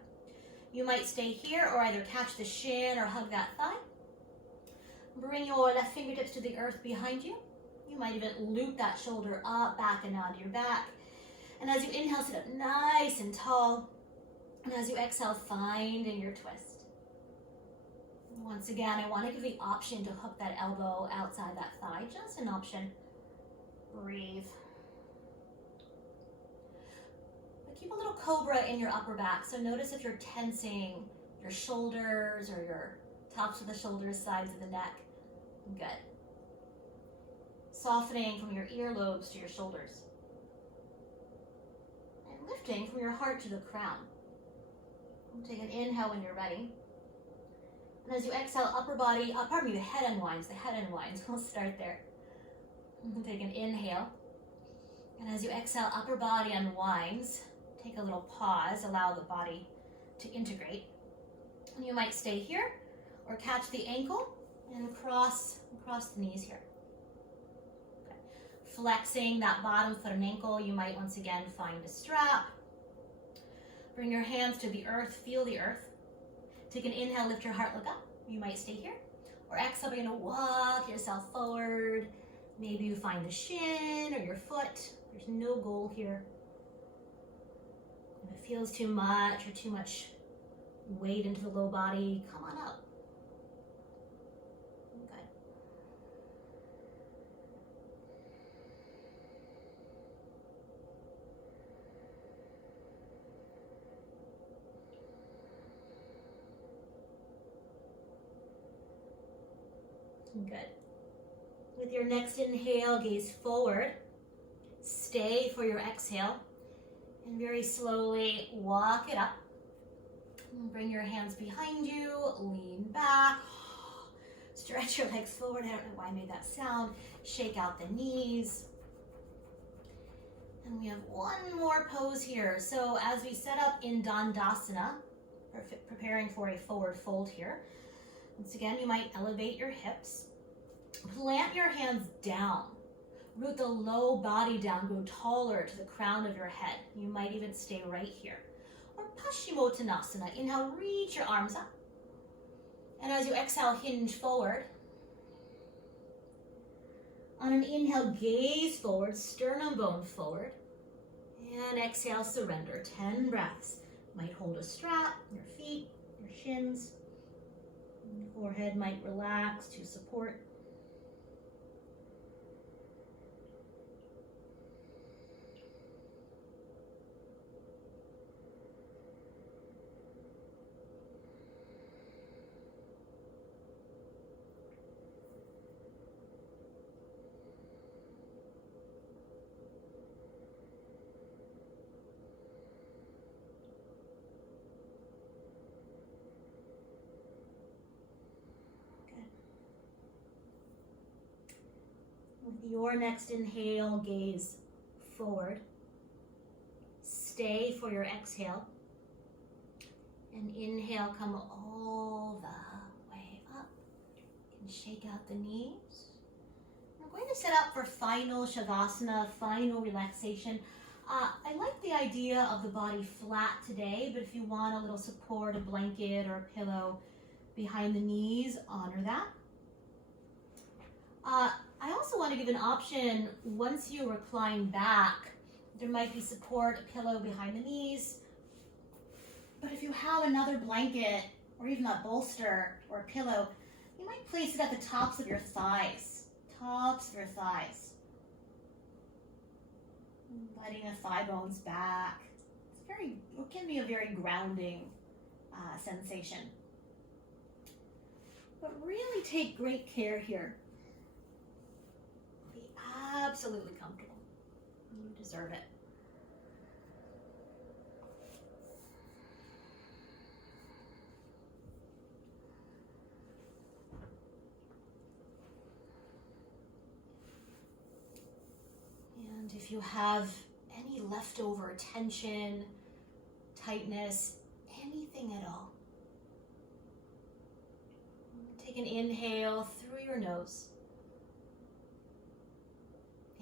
You might stay here or either catch the shin or hug that thigh. Bring your left fingertips to the earth behind you. You might even loop that shoulder up, back, and onto your back. And as you inhale, sit up nice and tall. And as you exhale, find in your twist. Once again, I want to give the option to hook that elbow outside that thigh. Just an option. Breathe. But keep a little cobra in your upper back. So notice if you're tensing your shoulders or your tops of the shoulders, sides of the neck. Good. Softening from your earlobes to your shoulders. And lifting from your heart to the crown. Take an inhale when you're ready. And as you exhale, upper body, the head unwinds. We'll start there. Take an inhale. And as you exhale, upper body unwinds. Take a little pause, allow the body to integrate. And you might stay here or catch the ankle and cross the knees here. Okay. Flexing that bottom foot and ankle, you might once again find a strap. Bring your hands to the earth, feel the earth. Take an inhale, lift your heart, look up. You might stay here. Or exhale, you're gonna walk yourself forward. Maybe you find the shin or your foot. There's no goal here. If it feels too much or too much weight into the low body, come on up. Okay. Good. With your next inhale, gaze forward. Stay for your exhale. And very slowly walk it up. And bring your hands behind you. Lean back. Stretch your legs forward. I don't know why I made that sound. Shake out the knees. And we have one more pose here. So as we set up in Dandasana, preparing for a forward fold here. Once again, you might elevate your hips. Plant your hands down. Root the low body down, go taller to the crown of your head. You might even stay right here. Or Paschimottanasana. Inhale, reach your arms up. And as you exhale, hinge forward. On an inhale, gaze forward, sternum bone forward. And exhale, surrender. 10 breaths. You might hold a strap, your feet, your shins. Your forehead might relax to support. With your next inhale, gaze forward. Stay for your exhale. And inhale, come all the way up. You can shake out the knees. We're going to set up for final Shavasana, final relaxation. I like the idea of the body flat today, but if you want a little support, a blanket or a pillow behind the knees, honor that. I also want to give an option once you recline back. There might be support, a pillow behind the knees. But if you have another blanket or even a bolster or a pillow, you might place it at the tops of your thighs. Tops of your thighs. Letting the thigh bones back. It can be a very grounding sensation. But really take great care here. Be absolutely comfortable. You deserve it. And if you have any leftover tension, tightness, anything at all, take an inhale through your nose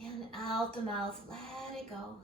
and out the mouth, let it go.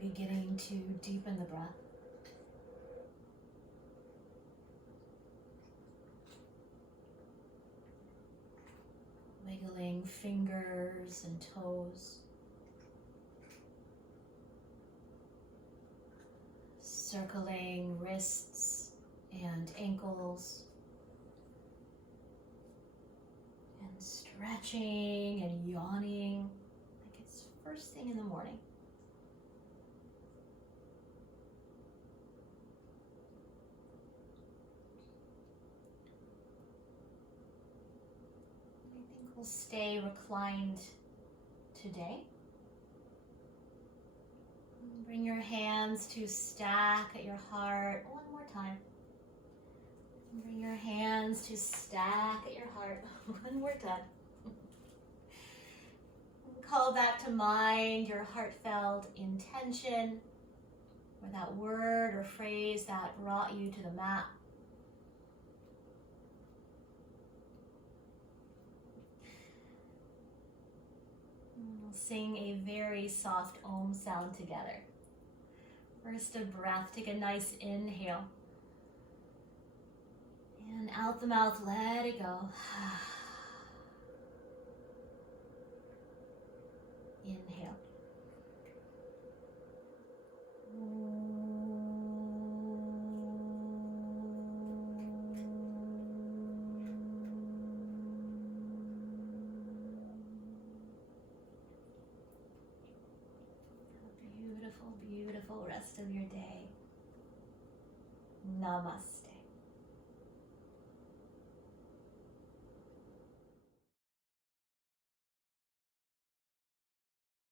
Beginning to deepen the breath. Wiggling fingers and toes. Circling wrists and ankles. And stretching and yawning like it's first thing in the morning. We'll stay reclined today. Bring your hands to stack at your heart one more time. Bring your hands to stack at your heart when we're done. Call back to mind your heartfelt intention or that word or phrase that brought you to the mat. We'll sing a very soft Om sound together. First a breath, take a nice inhale. And out the mouth, let it go. Inhale. Beautiful, beautiful rest of your day. Namaste.